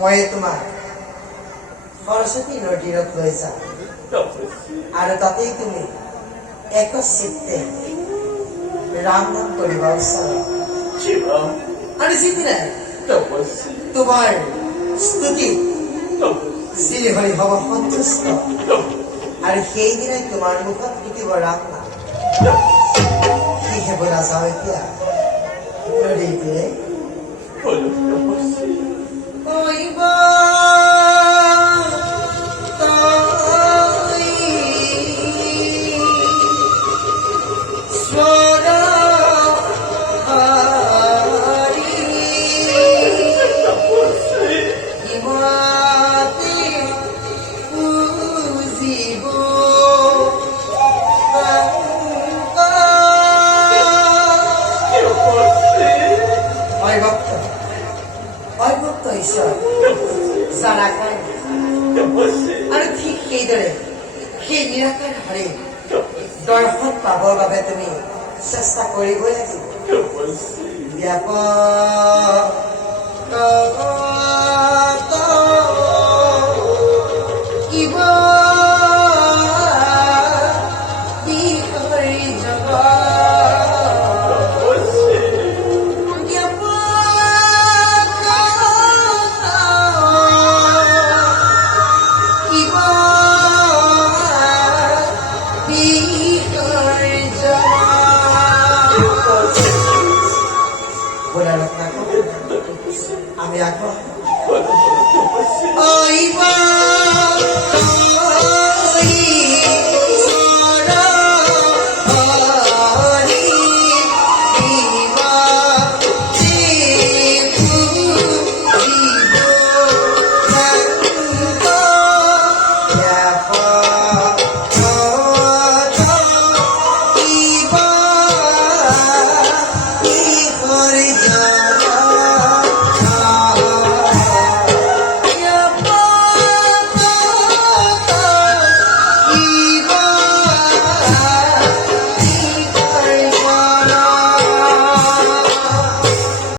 মই তোমাক সৰস্বতী নদীৰত লৈ যাম আৰু তাতেই তুমি একচিত্তে ৰাম নাম কৰিবা আৰু যিদিনা তোমাৰ স্তুতি শ্ৰীহৰি হব সন্তুষ্ট আৰু সেইদিনাই তোমাৰ মুখত ফুটিব ৰাম নাম কি হেব নাযাওঁ এতিয়া নদীটোৱে আৰু ঠিক সেইদৰে সেই নিৰাকাৰ হৰে দৰ্শন পাবৰ বাবে তুমি চেষ্টা কৰিবই লাগিব। আমি আগ্রহ